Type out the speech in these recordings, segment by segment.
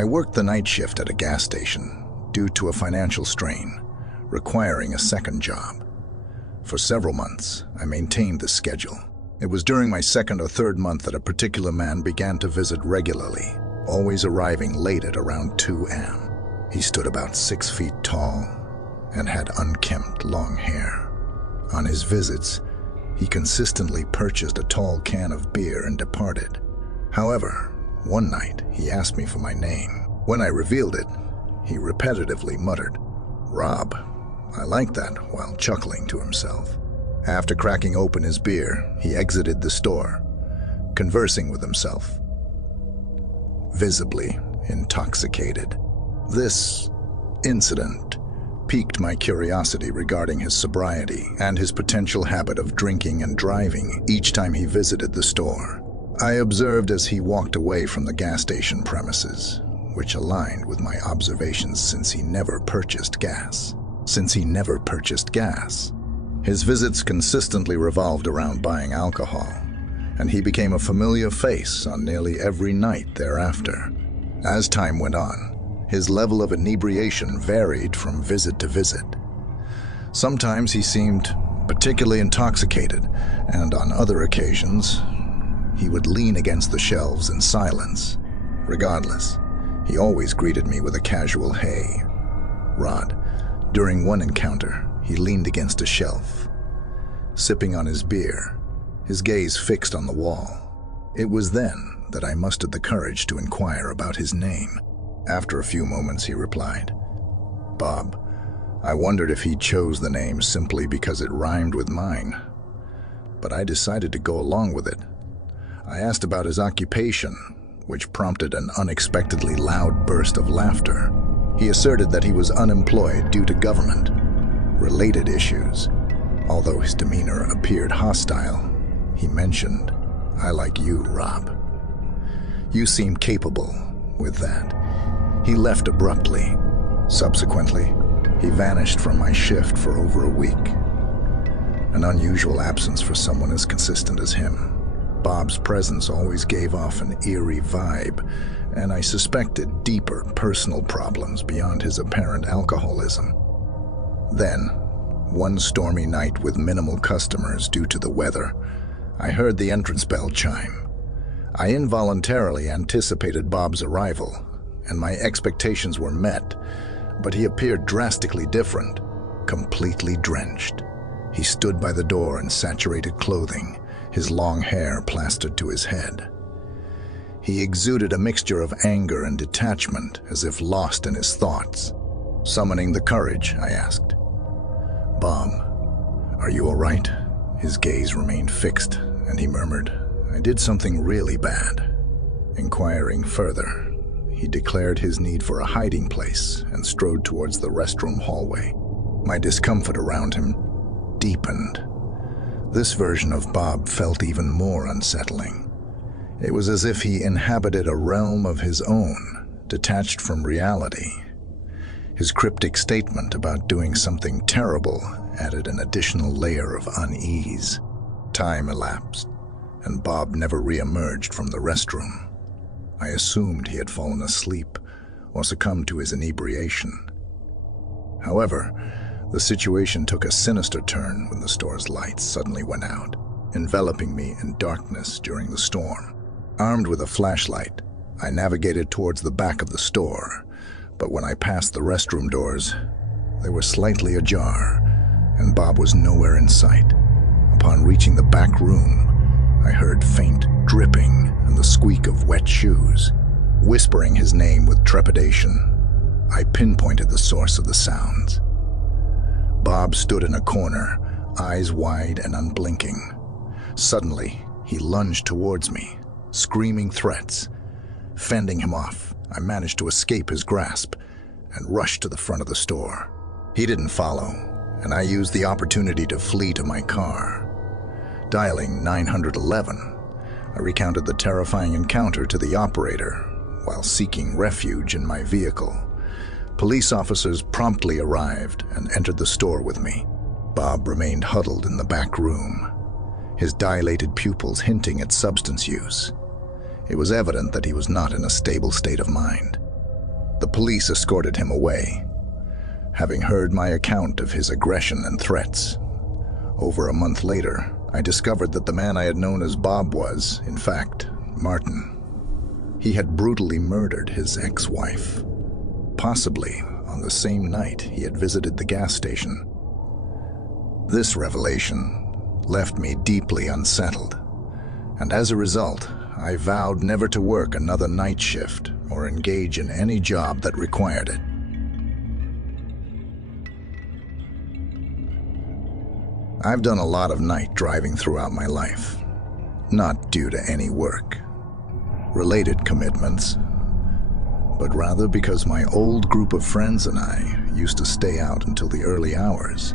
I worked the night shift at a gas station due to a financial strain, requiring a second job. For several months, I maintained this schedule. It was during my second or third month that a particular man began to visit regularly, always arriving late at around 2 a.m. He stood about 6 feet tall and had unkempt long hair. On his visits, he consistently purchased a tall can of beer and departed. However, one night he asked me for my name. When I revealed it, he repetitively muttered, "Rob." I liked that, while chuckling to himself. After cracking open his beer, he exited the store, conversing with himself, visibly intoxicated. This incident piqued my curiosity regarding his sobriety and his potential habit of drinking and driving each time he visited the store. I observed as he walked away from the gas station premises, which aligned with my observations since he never purchased gas. His visits consistently revolved around buying alcohol, and he became a familiar face on nearly every night thereafter. As time went on, his level of inebriation varied from visit to visit. Sometimes he seemed particularly intoxicated, and on other occasions, he would lean against the shelves in silence. Regardless, he always greeted me with a casual "Hey, Rod." During one encounter, he leaned against a shelf, sipping on his beer, his gaze fixed on the wall. It was then that I mustered the courage to inquire about his name. After a few moments, he replied, "Bob." I wondered if he chose the name simply because it rhymed with mine, but I decided to go along with it. I asked about his occupation, which prompted an unexpectedly loud burst of laughter. He asserted that he was unemployed due to government-related issues. Although his demeanor appeared hostile, he mentioned, "I like you, Rob. You seem capable with that." He left abruptly. Subsequently, he vanished from my shift for over a week. An unusual absence for someone as consistent as him. Bob's presence always gave off an eerie vibe, and I suspected deeper personal problems beyond his apparent alcoholism. Then, one stormy night with minimal customers due to the weather, I heard the entrance bell chime. I involuntarily anticipated Bob's arrival, and my expectations were met, but he appeared drastically different, completely drenched. He stood by the door in saturated clothing, his long hair plastered to his head. He exuded a mixture of anger and detachment, as if lost in his thoughts. Summoning the courage, I asked, "Bob, are you all right?" His gaze remained fixed, and he murmured, "I did something really bad." Inquiring further, he declared his need for a hiding place and strode towards the restroom hallway. My discomfort around him deepened. This version of Bob felt even more unsettling. It was as if he inhabited a realm of his own, detached from reality. His cryptic statement about doing something terrible added an additional layer of unease. Time elapsed, and Bob never re-emerged from the restroom. I assumed he had fallen asleep or succumbed to his inebriation. However, the situation took a sinister turn when the store's lights suddenly went out, enveloping me in darkness during the storm. Armed with a flashlight, I navigated towards the back of the store, but when I passed the restroom doors, they were slightly ajar, and Bob was nowhere in sight. Upon reaching the back room, I heard faint dripping and the squeak of wet shoes. Whispering his name with trepidation, I pinpointed the source of the sounds. Bob stood in a corner, eyes wide and unblinking. Suddenly, he lunged towards me, screaming threats. Fending him off, I managed to escape his grasp and rushed to the front of the store. He didn't follow, and I used the opportunity to flee to my car. Dialing 911, I recounted the terrifying encounter to the operator while seeking refuge in my vehicle. Police officers promptly arrived and entered the store with me. Bob remained huddled in the back room, his dilated pupils hinting at substance use. It was evident that he was not in a stable state of mind. The police escorted him away, having heard my account of his aggression and threats. Over a month later, I discovered that the man I had known as Bob was, in fact, Martin. He had brutally murdered his ex-wife, possibly on the same night he had visited the gas station. This revelation left me deeply unsettled, and as a result, I vowed never to work another night shift or engage in any job that required it. I've done a lot of night driving throughout my life, not due to any work-related commitments, but rather because my old group of friends and I used to stay out until the early hours.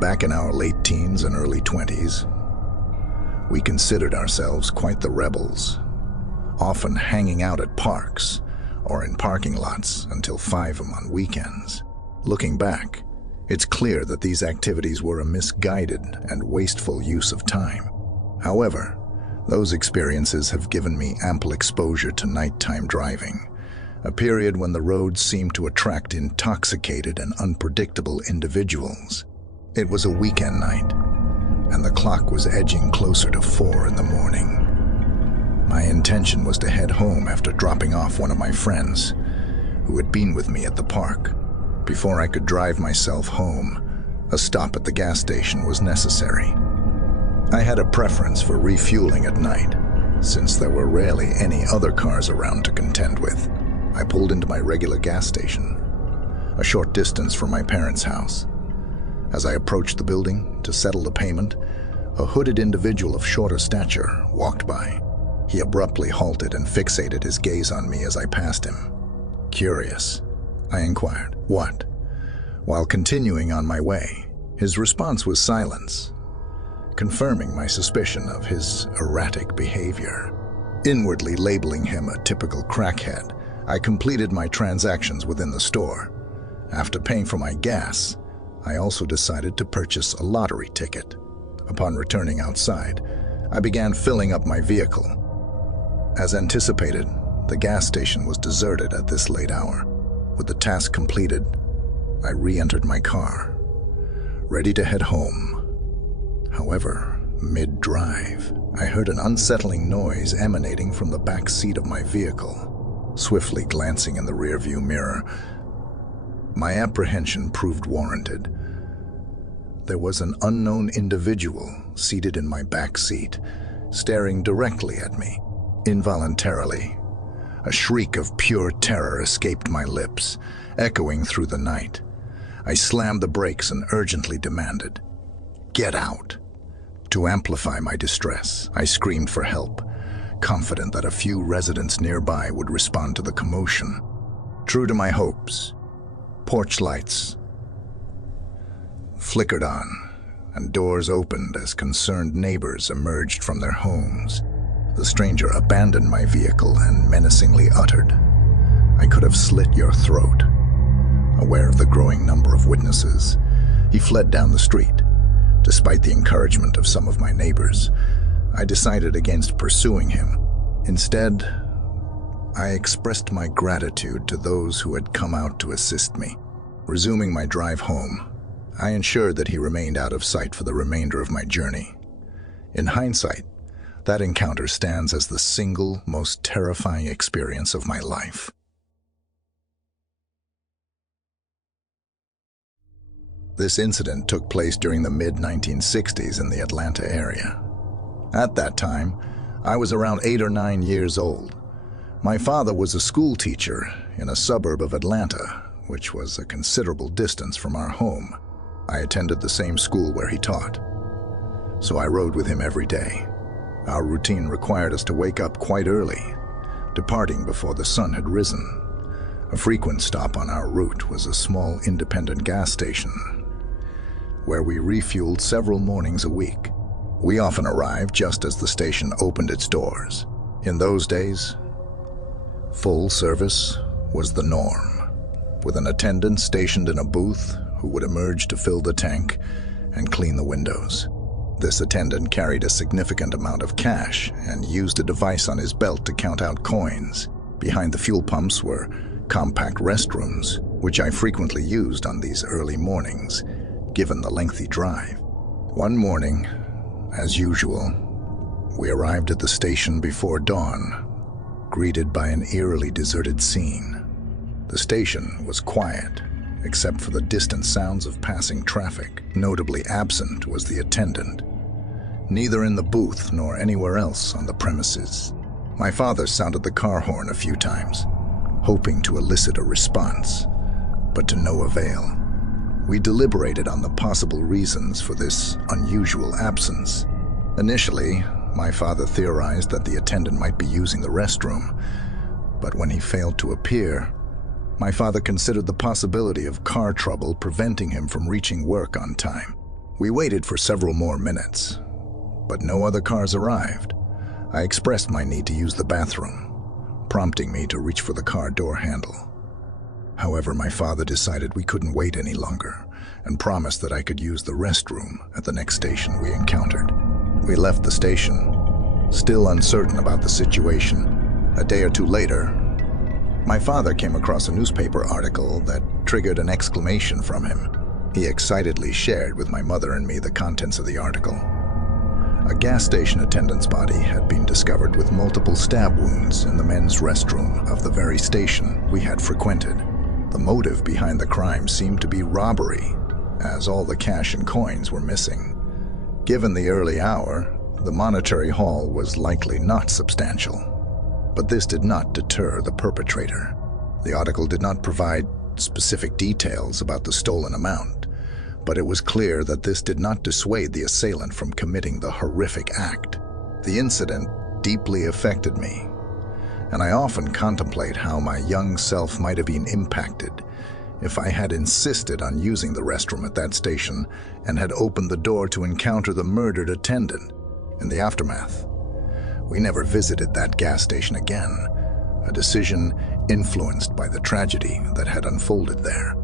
Back in our late teens and early 20s, we considered ourselves quite the rebels, often hanging out at parks or in parking lots until 5 a.m. on weekends. Looking back, it's clear that these activities were a misguided and wasteful use of time. However, those experiences have given me ample exposure to nighttime driving, a period when the roads seemed to attract intoxicated and unpredictable individuals. It was a weekend night, and the clock was edging closer to 4 in the morning. My intention was to head home after dropping off one of my friends who had been with me at the park. Before I could drive myself home, a stop at the gas station was necessary. I had a preference for refueling at night, since there were rarely any other cars around to contend with. I pulled into my regular gas station, a short distance from my parents' house. As I approached the building to settle the payment, a hooded individual of shorter stature walked by. He abruptly halted and fixated his gaze on me as I passed him. Curious, I inquired, "What?" While continuing on my way, his response was silence, confirming my suspicion of his erratic behavior. Inwardly labeling him a typical crackhead, I completed my transactions within the store. After paying for my gas, I also decided to purchase a lottery ticket. Upon returning outside, I began filling up my vehicle. As anticipated, the gas station was deserted at this late hour. With the task completed, I re-entered my car, ready to head home. However, mid-drive, I heard an unsettling noise emanating from the back seat of my vehicle. Swiftly glancing in the rearview mirror, my apprehension proved warranted. There was an unknown individual seated in my back seat, staring directly at me. Involuntarily, a shriek of pure terror escaped my lips, echoing through the night. I slammed the brakes and urgently demanded, "Get out!" To amplify my distress, I screamed for help, confident that a few residents nearby would respond to the commotion. True to my hopes, porch lights flickered on, and doors opened as concerned neighbors emerged from their homes. The stranger abandoned my vehicle and menacingly uttered, "I could have slit your throat." Aware of the growing number of witnesses, he fled down the street. Despite the encouragement of some of my neighbors, I decided against pursuing him. Instead, I expressed my gratitude to those who had come out to assist me. Resuming my drive home, I ensured that he remained out of sight for the remainder of my journey. In hindsight, that encounter stands as the single most terrifying experience of my life. This incident took place during the mid-1960s in the Atlanta area. At that time, I was around 8 or 9 years old. My father was a school teacher in a suburb of Atlanta, which was a considerable distance from our home. I attended the same school where he taught, so I rode with him every day. Our routine required us to wake up quite early, departing before the sun had risen. A frequent stop on our route was a small independent gas station, where we refueled several mornings a week. We often arrived just as the station opened its doors. In those days, full service was the norm, with an attendant stationed in a booth who would emerge to fill the tank and clean the windows. This attendant carried a significant amount of cash and used a device on his belt to count out coins. Behind the fuel pumps were compact restrooms, which I frequently used on these early mornings, given the lengthy drive. One morning, as usual, we arrived at the station before dawn, greeted by an eerily deserted scene. The station was quiet, except for the distant sounds of passing traffic. Notably absent was the attendant, neither in the booth nor anywhere else on the premises. My father sounded the car horn a few times, hoping to elicit a response, but to no avail. We deliberated on the possible reasons for this unusual absence. Initially, my father theorized that the attendant might be using the restroom, but when he failed to appear, my father considered the possibility of car trouble preventing him from reaching work on time. We waited for several more minutes, but no other cars arrived. I expressed my need to use the bathroom, prompting me to reach for the car door handle. However, my father decided we couldn't wait any longer and promised that I could use the restroom at the next station we encountered. We left the station, still uncertain about the situation. A day or two later, my father came across a newspaper article that triggered an exclamation from him. He excitedly shared with my mother and me the contents of the article. A gas station attendant's body had been discovered with multiple stab wounds in the men's restroom of the very station we had frequented. The motive behind the crime seemed to be robbery, as all the cash and coins were missing. Given the early hour, the monetary haul was likely not substantial. But this did not deter the perpetrator. The article did not provide specific details about the stolen amount, but it was clear that this did not dissuade the assailant from committing the horrific act. The incident deeply affected me, and I often contemplate how my young self might have been impacted if I had insisted on using the restroom at that station and had opened the door to encounter the murdered attendant. In the aftermath, we never visited that gas station again, a decision influenced by the tragedy that had unfolded there.